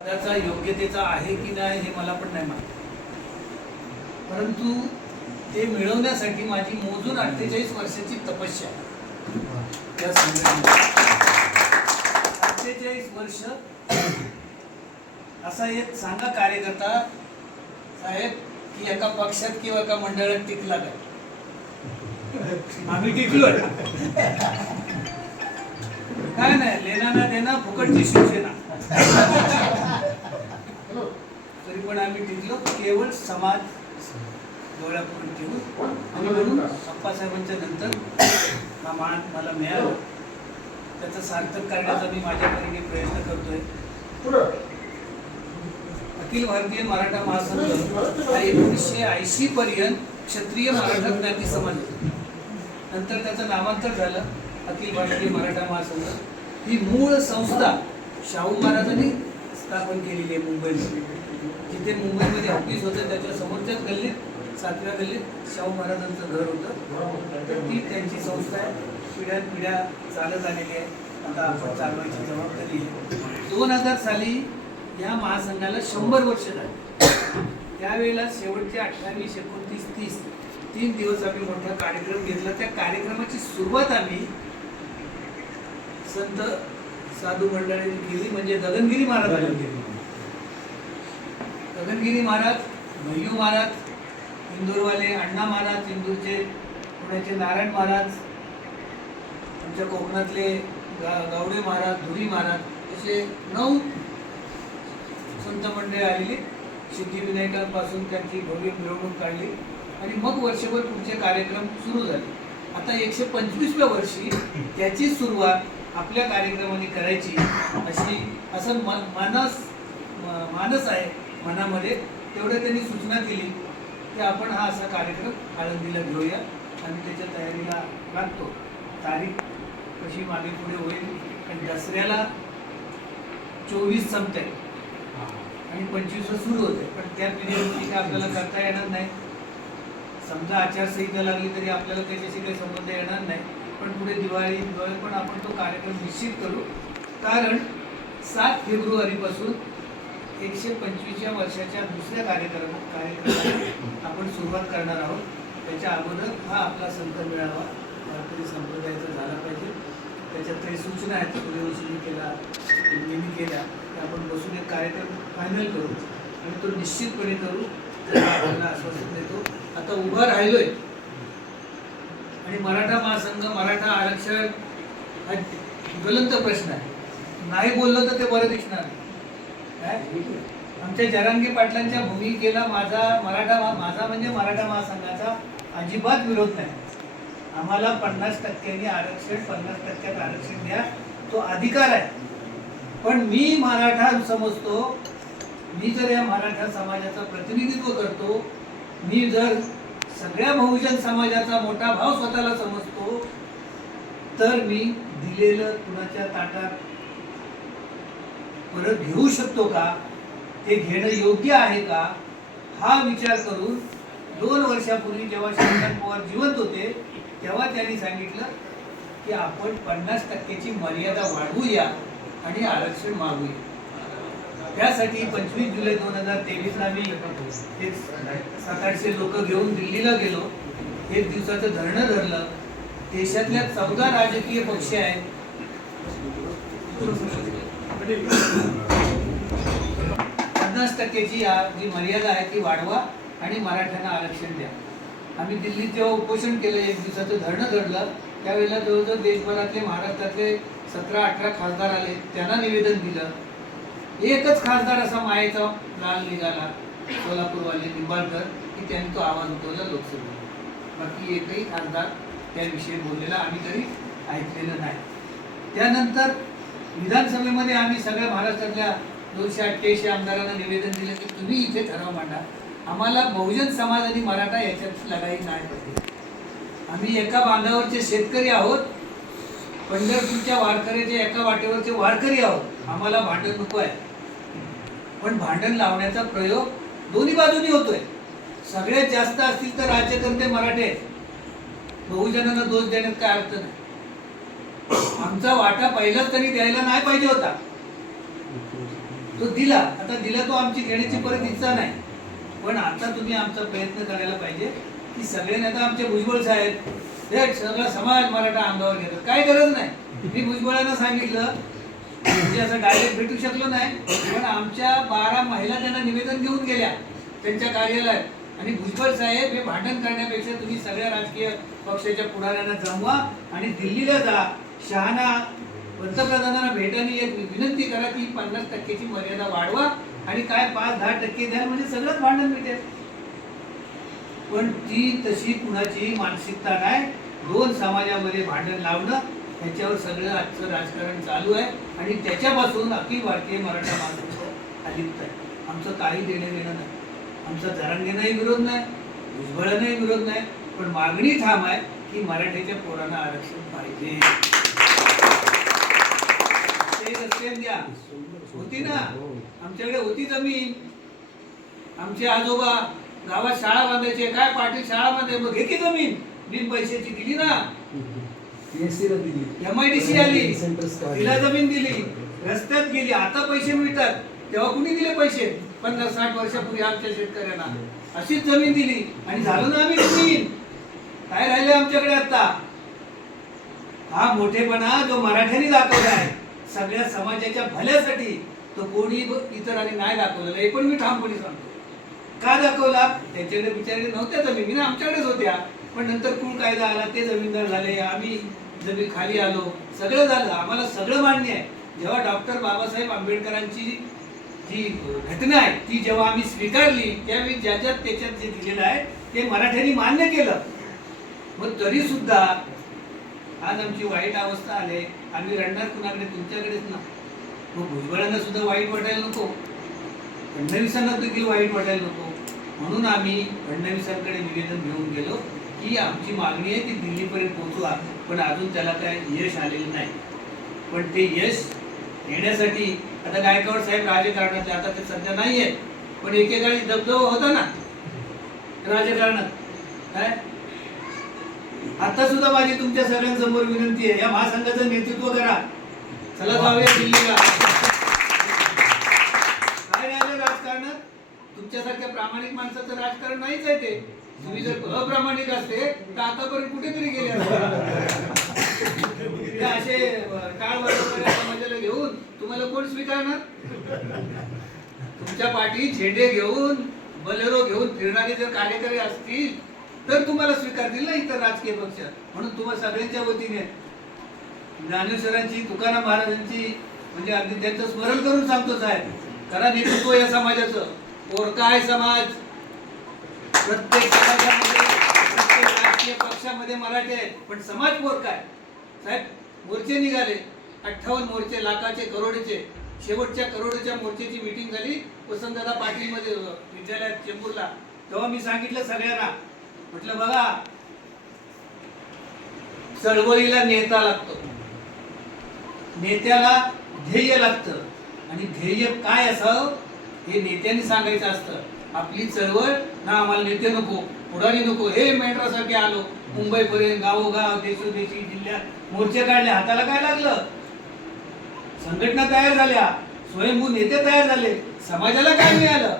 त्याचा योग्यतेचा आहे की नाही हे मला पण नाही माहीत. परंतु ते मिळवण्यासाठी माझी मोजून अठ्ठेचाळीस वर्षाची तपस्या त्या अठ्ठेचाळीस वर्ष. असा एक सांगा कार्यकर्ता साहेब की एका पक्षात किंवा एका मंडळात टिकला काय आम्ही टिकलो. काय नाही लेना ना देना फुकटची शिवसेना तरी पण आम्ही टिकलो केवळ समाज डोळ्यापुढे ठेवून आणि म्हणून अप्पासाहेबांच्या नंतर हा मान मला मिळाला. त्याचं सार्थक करण्याचा मी माझ्या परीने प्रयत्न करतोय. अखिल भारतीय मराठा महासंघ हा एकोणीसशे ऐंशी पर्यंत क्षत्रिय मराठा ज्ञाती समाज नंतर त्याचं नामांतर झालं अखिल भारतीय मराठा महासंघ. ही मूळ संस्था शाहू महाराजांनी स्थापन केलेली आहे मुंबईमध्ये. जिथे मुंबईमध्ये ऑफिस होतं त्याच्या समोरच्याच गल्लीत सातव्या गल्लीत शाहू महाराजांचं घर होतं. तर ती त्यांची संस्था आहे. पिढ्यान पिढ्या चालत आलेली आहे. आता आपण चालवायची जबाबदारी आहे. दोन हजार साली या महासंघाला शंभर वर्ष झाले. त्यावेळेला शेवटचे अठ्ठावीस एकोणतीस तीस तीन दिवस आम्ही मोठा कार्यक्रम घेतला. त्या कार्यक्रमाची सुरुवात आम्ही संत साधू मंडळींनी केली म्हणजे गगनगिरी महाराजांनी केली गगनगिरी महाराज. भैयू महाराज इंदूरवाले अण्णा महाराज इंदूरचे पुण्याचे नारायण महाराज आमच्या कोकणातले गा गावडे महाराज धुरी महाराज असे नऊ संत मंडळी आलेली. सिद्धिविनायकांपासून त्यांची भव्य मिरवणूक काढली. आणि मग वर्षभर पुढचे कार्यक्रम सुरू झाले. आता एकशे पंचवीसव्या वर्षी त्याची सुरुवात आपल्या कार्यक्रमाने करायची अशी असं मन मानस मानस आहे मनामध्ये तेवढं त्यांनी सूचना केली. की आपण हा असा कार्यक्रम आळंदीला घेऊया आणि त्याच्या तयारीला लागतो. तारीख कशी मागे पुढे होईल आणि दसऱ्याला चोवीस संपते आणि पंचवीस सुरू होते पण त्या पिरियडची काय आपल्याला करता येणार नाही. समजा आचारसंहिता लागली तरी आपल्याला त्याच्याशी काही संबंध येणार नाही. पण पुढे दिवाळी दिवाळी पण आपण तो कार्यक्रम निश्चित करू. कारण सात फेब्रुवारीपासून एकशे पंचवीसच्या वर्षाच्या दुसऱ्या कार्यक्रम कार्यक्रमाला आपण सुरुवात करणार आहोत. त्याच्या अगोदर हा आपला संत मिळावा वारकरी संप्रदायाचा झाला पाहिजे. त्याच्यात काही सूचना आहेत सूर्यवंशीने केला नेहमी केल्या त्या आपण बसून एक कार्यक्रम फायनल करू. आणि तो निश्चितपणे करू त्याला आपल्याला आश्वासन देतो. आता उभा राहिलोय आणि मराठा महासंघ मराठा आरक्षण हा ज्वलंत प्रश्न आहे. नाही बोललं तर ते बरं दिसणार काय? आमच्या जरांगी पाटलांच्या भूमिकेला माझा मराठा मा- माझा म्हणजे मराठा महासंघाचा अजिबात विरोध नाही. आम्हाला पन्नास टक्क्यांनी आरक्षण पन्नास टक्क्यात आरक्षण द्या. तो अधिकार आहे. पण मी मराठा समजतो. मी जर या मराठा समाजाचं प्रतिनिधित्व करतो मी जर सगळ्या बहुजन समाजाचा मोठा भाव स्वतःला समजतो तर मी दिलेलं कुणाच्या ताटात परत घेऊ शकतो का? ते घेणं योग्य आहे का? हा विचार करून दोन वर्षापूर्वी जेव्हा शंकर पवार जिवंत होते तेव्हा त्यांनी सांगितलं की आपण पन्नास टक्क्याची मर्यादा वाढवूया आणि आरक्षण मागूया. त्यासाठी पंचवीस जुलै दोन हजार तेवीसला मी ते सात आठशे लोक घेऊन दिल्लीला गेलो. एक दिवसाचं धरणं धरलं. देशातल्या चौदा राजकीय पक्ष आहेत. पन्नास टक्क्याची जी मर्यादा आहे ती वाढवा आणि मराठ्यांना आरक्षण द्या. आम्ही दिल्लीत जेव्हा उपोषण केलं एक दिवसाचं धरणं धरलं त्यावेळेला जवळजवळ देशभरातले महाराष्ट्रातले सतरा अठरा खासदार आले. त्यांना निवेदन दिलं. एकच खासदार असा मायेचा लाल निघाला सोलापूरवाले निंबाळकर की त्यांनी तो आवाज उठवला लोकसभेत बाकी एकही खासदार त्याविषयी बोललेला आम्ही तरी ऐकलेलं नाही. त्यानंतर विधानसभेमध्ये आम्ही सगळ्या महाराष्ट्रातल्या दोनशे अठ्ठ्याऐंशी आमदारांना निवेदन दिलं की तुम्ही इथे ठराव मांडा. आम्हाला बहुजन समाज आणि मराठा याच्यात लढाई नाही पाहिजे आम्ही एका बांधावरचे शेतकरी आहोत. पंढरपूरच्या वारकऱ्याच्या एका वाटेवरचे वारकरी आहोत. आम्हाला भांडण नको आहे. पण भांडण लावण्याचा प्रयोग दोन्ही बाजूनी होतोय. सगळ्यात जास्त असतील तर राज्यकर्ते मराठे आहेत. बहुजनांना दोष देण्यात काय अर्थ नाही. आमचा वाटा पहिलाच तरी द्यायला नाही पाहिजे होता. तो दिला. आता दिला तो आमची घेण्याची परत इच्छा नाही. पण आता तुम्ही आमचा प्रयत्न करायला पाहिजे की सगळे नेता आमचे भुजबळ साहेब सगळा समाज मराठा अंगावर घेतात. काय गरज नाही. मी भुजबळांना सांगितलं म्हणजे असं डायरेक्ट भेटू शकलो नाही. पण आमच्या बारा महिला त्यांना निवेदन घेऊन गेल्या त्यांच्या कार्यालयात. आणि भुजबळ साहेब हे भांडण करण्यापेक्षा तुम्ही सगळ्या राजकीय पक्षाच्या पुढाऱ्यांना जमवा आणि दिल्लीला जा. शहाणा पंतप्रधानांना भेटाने एक विनंती करा की पन्नास टक्केची मर्यादा वाढवा आणि काय पाच दहा टक्के द्या म्हणजे सगळंच भांडण भेटेल पण ती तशी कुणाची मानसिकता नाही. दोन समाजामध्ये भांडण लावणं ह्याच्यावर सगळं आजचं राजकारण चालू आहे. आणि त्याच्यापासून अखिल भारतीय मराठा माणूस अलिप्त आहे. आमचं काही देणं घेणं नाही. आमचा जरांगेनाही विरोध नाही भुजबळांनाही विरोध नाही पण मागणी ठाम आहे की मराठीच्या पोरांना आरक्षण पाहिजे. ते द्या होती ना? आमच्याकडे होती जमीन. आमचे आजोबा गावात शाळा बांधायचे काय पाटील शाळा बांधायचे मग घे की जमीन? बिन पैशाची दिली ना. डी सी आली तिला जमीन दिली. रस्त्यात गेली. आता पैसे मिळतात. तेव्हा कुणी दिले पैसे? पन्नास साठ वर्षापूर्वी आमच्या शेतकऱ्यांना. अशीच जमीन दिली. आणि झालो ना आम्ही जमीन. काय राहिले आमच्याकडे आता? हा मोठेपणा जो मराठ्यांनी दाखवला आहे सगळ्या समाजाच्या भल्यासाठी तो कोणी इतरांनी नाही दाखवलेला. हे पण मी ठामपणे सांगतो. का दाखवला? त्यांच्याकडे बिचारे नव्हत्या जमिनी. ना आमच्याकडेच होत्या. पण नंतर कुळ कायदा आला ते जमीनदार झाले. आम्ही मी खाली आलो. सगळं झालं. आम्हाला सगळं मान्य आहे. जेव्हा डॉक्टर बाबासाहेब आंबेडकरांची जी घटना आहे ती जेव्हा आम्ही स्वीकारली त्यावेळी ज्याच्यात त्याच्यात जे दिलेलं आहे ते मराठ्यांनी मान्य केलं. मग तरी सुद्धा आज आमची वाईट अवस्था आले आम्ही रडणार कुणाकडे? तुमच्याकडेच ना. मग भुजबळांना सुद्धा वाईट वाटायला नको. फडणवीसांना देखील वाईट वाटायला नको. म्हणून आम्ही फडणवीसांकडे निवेदन घेऊन गेलो. की आमची मागणी आहे ती दिल्लीपर्यंत पोहोचवा. पण अजून त्याला काय यश आलेलं नाही. पण ते यश येण्यासाठी आता गायकवाड साहेब राजकारणाचे आता ते सध्या नाही आहेत पण एकेकाळी दबदबा होता ना राजकारणात. काय? आता सुद्धा माझी तुमच्या सगळ्यांसमोर विनंती आहे या महासंघाचं नेतृत्व करा. चला जाऊया दिल्लीला. काय राहिलं राजकारणात? तुमच्यासारख्या प्रामाणिक माणसाचं राजकारण नाहीच आहे ते. तुम्ही जर अप्रामाणिक असते तर आतापर्यंत कुठेतरी गेले असते. असे टाळ समाजाला घेऊन तुम्हाला कोण स्वीकारणार? तुमच्या पाठी झेंडे घेऊन बलेरो घेऊन फिरणारे जर कार्यकर्ते असतील तर तुम्हाला स्वीकारतील ना इतर राजकीय पक्ष. म्हणून तुम्हाला सगळ्यांच्या वतीने ज्ञानेश्वरांची तुकाराम महाराजांची म्हणजे अगदी त्यांचं स्मरण करून सांगतो साहेब खरा नेतृत्व या समाजाचं. ओरका आहे समाज. प्रत्येक समाजामध्ये प्रत्येक राजकीय पक्षामध्ये मराठी आहेत पण समाज पोरका काय साहेब मोर्चे निघाले. अठ्ठावन्न मोर्चे लाखाचे करोडचे. शेवटच्या करोडच्या मोर्चेची मीटिंग झाली. वसंतदादा पाटील मध्ये विद्यालयात चेंबूरला. तेव्हा मी सांगितलं सगळ्यांना. म्हटलं बघा चळवळीला नेता लागतो. नेत्याला ध्येय लागतं. आणि ध्येय काय असावं हे नेत्यांनी सांगायचं असतं. आपली चळवळ ना आम्हाला नेते नको पुढारी नको. हे मेट्रोसारखे आलो. मुंबईपर्यंत गावोगाव देशोदेशी जिल्ह्यात मोर्चे काढले. हाताला काय लागलं? संघटना तयार झाल्या. स्वयंभू नेते तयार झाले. समाजाला काय मिळालं?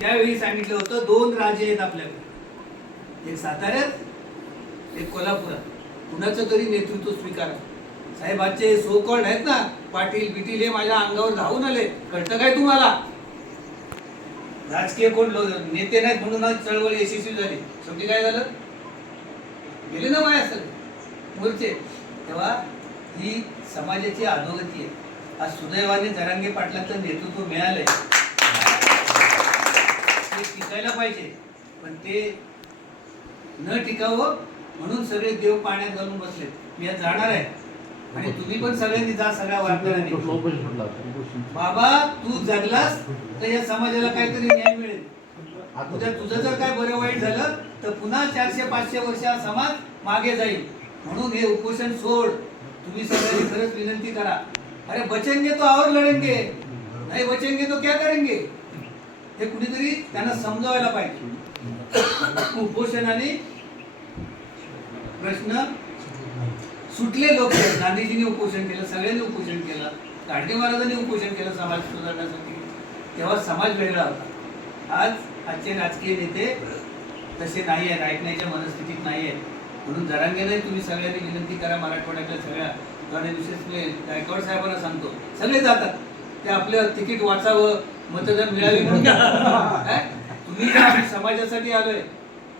त्यावेळी सांगितलं होतं दोन राजे आहेत आपल्याकडे. एक साताऱ्यात एक कोल्हापुरात. कुणाचं तरी नेतृत्व स्वीकारा. साहेब आजचे आहेत ना पाटील बिटील हे माझ्या अंगावर धावून आले. कळतं काय तुम्हाला? राजकीय कोण नेते नाहीत म्हणून आज चळवळ यशस्वी झाली. शेवटी काय झालं? गेले ना माय असं मोर्चे तेव्हा ही समाजाची अधोगती आहे. आज सुदैवाने जरांगे पाटलांचं नेतृत्व मिळालंय. ते टिकायला पाहिजे. पण ते न टिकावं म्हणून सगळे देव पाण्यात घालून बसले मी आज जाणार आहे. आणि तुम्ही पण सगळ्यांनी जा सगळ्या वारकऱ्यांनी. बाबा तू जगलास तर या समाजाला काहीतरी न्याय मिळेल. उद्या तुझं जर काय बरं वाईट झालं तर पुन्हा चारशे पाचशे वर्ष हा समाज मागे जाईल. म्हणून हे उपोषण सोड. तुम्ही सगळ्यांनी खरंच विनंती करा. अरे बचेंगे तो और लढेंगे नाही बचेंगे तो क्या करेंगे? हे कुणीतरी त्यांना समजावायला पाहिजे. उपोषणाने प्रश्न सुटले लोक आहेत. गांधीजींनी उपोषण केलं सगळ्यांनी उपोषण केलं गाडगे महाराजांनी उपोषण केलं समाज सुधारण्यासाठी. तेव्हा समाज वेगळा होता. आज आजचे राजकीय नेते तसे नाही आहेत ऐकण्याच्या मनस्थितीत नाही आहेत. म्हणून जरांगेने तुम्ही सगळ्यांनी विनंती करा मराठवाड्यातल्या सगळ्या आणि विशेषले गायकवाड साहेबांना सांगतो. सगळे जातात. ते आपलं तिकीट वाचावं मतदान मिळावी म्हणून. काय? तुम्ही समाजासाठी आलोय.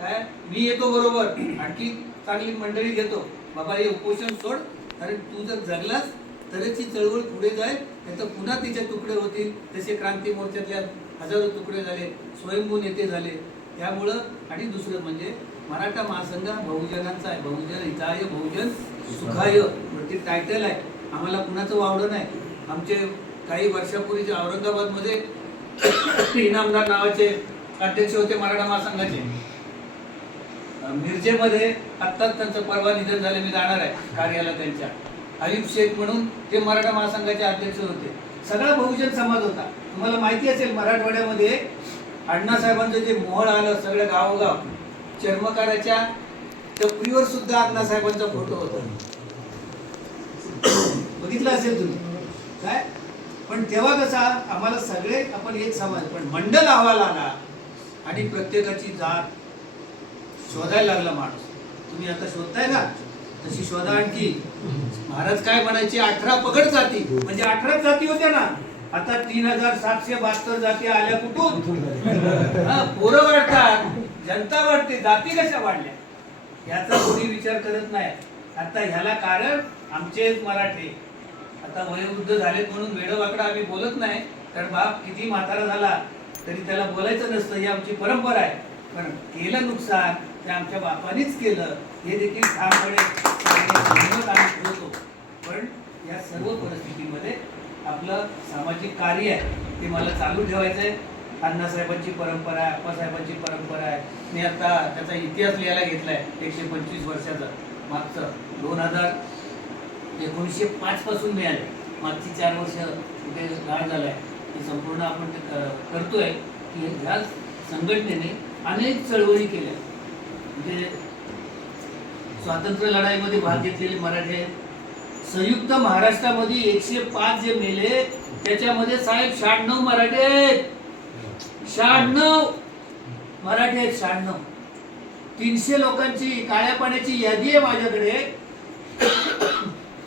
काय? मी येतो बरोबर. आणखी चांगली मंडळी घेतो. बाबा हे उपोषण सोड. कारण तू जर जगलास तरच ही चळवळ पुढे जाईल. नाही तर पुन्हा तिचे तुकडे होतील. तसे क्रांती मोर्चातल्या हजारो तुकडे झाले स्वयंभू नेते झाले. त्यामुळं आणि दुसरं म्हणजे मराठा महासंघ बहुजनांचा आहे. बहुजन हिताय बहुजन सुखाय. वरती टायटल आहे. आम्हाला कुणाचं वावडं नाही. आमचे काही वर्षापूर्वीचे औरंगाबादमध्ये इनामदार नावाचे अध्यक्ष होते मराठा महासंघाचे. मिरजेमध्ये आत्ताच त्यांचं परवा निधन झाले मी जाणार आहे कार्याला त्यांच्या. आयुब शेख म्हणून ते मराठा महासंघाचे अध्यक्ष होते. सगळा बहुजन समाज होता. तुम्हाला माहिती असेल मराठवाड्यामध्ये अण्णासाहेबांचं जे मोहळ आलं सगळं गावोगाव चर्मकाराच्या टपरीवर सुद्धा अण्णासाहेबांचा फोटो होता. बघितलं असेल तुम्ही. काय? पण तेव्हा कसा आम्हाला सगळे आपण एक समाज पण मंडल अहवाल आला. आणि प्रत्येकाची जात शोधायला लागला माणूस. तुम्ही आता शोधताय ना? तशी शोधा आणखी. महाराज काय म्हणायचे? अठरा पगड जाती. म्हणजे अठराच जाती होत्या ना. आता तीन हजार सातशे बहात्तर जाती आल्या कुठून? हा, पोरं वाढतात. जनता वाढते. जाती कशा वाढल्या? याचा कोणी विचार करत नाही. आता ह्याला कारण आमचेच मराठे. आता वयोवृद्ध झालेत म्हणून वेडोवाकडं आम्ही बोलत नाही. कारण बाप किती म्हातारा झाला तरी त्याला बोलायचं नसतं. ही आमची परंपरा आहे. पण केलं नुकसान. ते आमच्या बापानेच केलं हे देखील ठामपणे आम्ही ठेवतो. पण या सर्व परिस्थितीमध्ये आपलं सामाजिक कार्य आहे ते मला चालू ठेवायचं आहे अण्णासाहेबांची परंपरा आहे अप्पासाहेबांची परंपरा आहे. मी आता त्याचा इतिहास लिहायला घेतला आहे एकशे पंचवीस वर्षाचा. मागचं दोन हजार एकोणीसशे पाचपासून मिळाले मागची चार वर्ष कुठे गाळ आहे ते संपूर्ण आपण ते क- आहे की ह्या संघटनेने अनेक चळवळी केल्या. म्हणजे स्वातंत्र्य लढाईमध्ये भाग घेतलेले मराठी आहेत. संयुक्त महाराष्ट्रामध्ये एकशे पाच जे मेले त्याच्यामध्ये साहेब शहाण्णव मराठी आहेत. शहाण्णव मराठी आहेत शहाण्णव. तीनशे लोकांची काळ्या पाण्याची यादी आहे माझ्याकडे.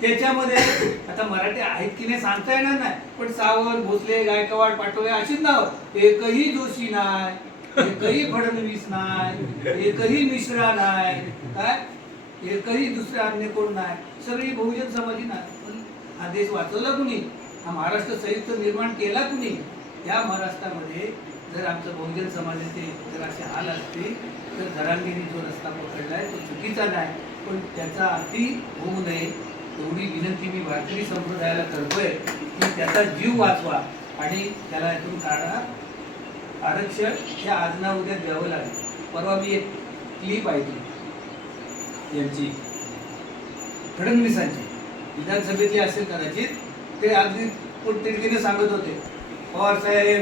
त्याच्यामध्ये आता मराठी आहेत की नाही सांगता येणार नाही. पण सावंत भोसले गायकवाड पाटोळे अशीच नाव. एकही जोशी नाही. एकही फडणवीस नाही एकही मिश्रा नाही काय? एकही दुसरा अन्य कोण नाही? सगळी बहुजन समाजी नाही. पण हा देश वाचवला कुणी? हा महाराष्ट्र संयुक्त निर्माण केला कुणी? या महाराष्ट्रामध्ये जर आमचं बहुजन समाजाचे जर असे हाल असते तर जरांगीने जो रस्ता पकडला आहे तो चुकीचा नाही. पण त्याचा अति होऊ नये एवढी विनंती मी भारतीय संप्रदायाला करतोय की त्याचा जीव वाचवा आणि त्याला यातून काढा. आरक्षण हे आज ना उद्या द्यावं लागेल. परवा मी एक क्लिप ऐकली. यांची. फडणवीसांची. विधानसभेतली असेल कदाचित ते अगदी पोटतिडकीने सांगत होते. पवार साहेब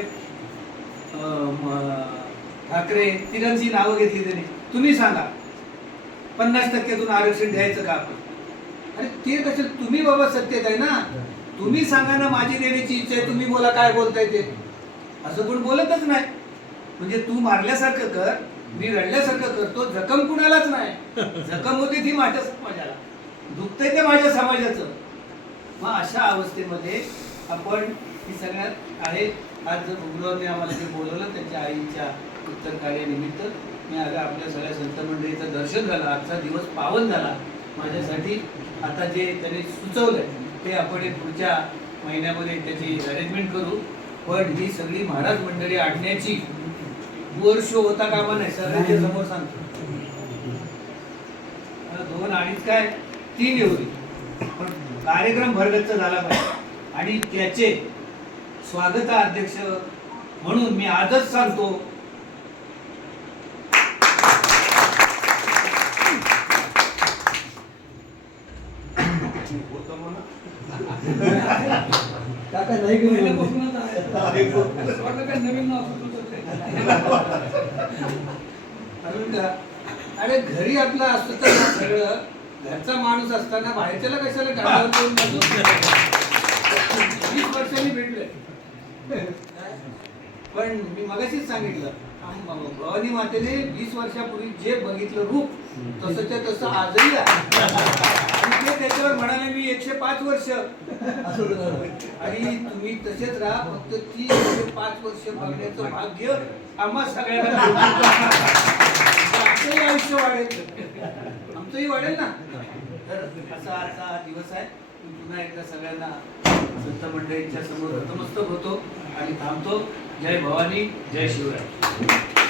अं, ठाकरे तिघांची नावं घेतली त्यांनी. तुम्ही सांगा. पन्नास टक्क्यातून आरक्षण द्यायचं का आपण? अरे ते कसं तुम्ही बाबा सत्तेत आहे ना. तुम्ही सांगा ना माझी देण्याची इच्छा आहे. तुम्ही बोला काय बोलताय ते. असं कोण बोलतच नाही. म्हणजे तू मारल्यासारखं कर मी रडल्यासारखं करतो जखम कुणालाच नाही. जखम होती ती माझ्या समाजाला. दुखतंय ते माझ्या समाजाचं. मग अशा अवस्थेमध्ये आपण ही सगळ्यात आहे. आज जर उग्रवादी आम्हाला जे बोलवलं त्यांच्या आईच्या उत्तर कार्यानिमित्त मी आज आपल्या सगळ्या संत मंडळीचं दर्शन झालं आजचा दिवस पावन झाला. माझ्यासाठी आता जे त्यांनी सुचवलंय ते आपण एक पुढच्या महिन्यामध्ये त्याची अरेंजमेंट करू. पण ही सगळी महाराज मंडळी आणण्याची वर शो होता कामा नाही. सगळ्यांच्या समोर सांगतो. दोन अडीच काय? तीन एवढी पण कार्यक्रम भरगच्च झाला पाहिजे. आणि त्याचे स्वागताध्यक्ष म्हणून मी आजच सांगतो. काका नाही नवीन अरे घरी आपलं असतं तर सगळं. घरचा माणूस असताना बाहेरच्याला कशाला गाडावर करून वीस वर्षांनी भेटलंय. पण मी मगाशीच सांगितलं भवानी मातेने वीस वर्षापूर्वी जे बघितलं रूप तसंच्या तसं आजही आहे. त्याच्यावर म्हणाले मी एकशे पाच वर्ष. आणि तुम्ही तसेच राहा फक्त ती एकशे पाच वर्ष बघण्याचं भाग्य आम्हा सगळ्यांना मिळतं. आमचंही आयुष्य वाढेल. आमचंही वाढेल ना? तर असा आजचा दिवस आहे. पुन्हा एकदा सगळ्यांना संत मंडळींच्या समोर नतमस्तक होतो आणि थांबतो. જય ભવાની જય શિવરાય.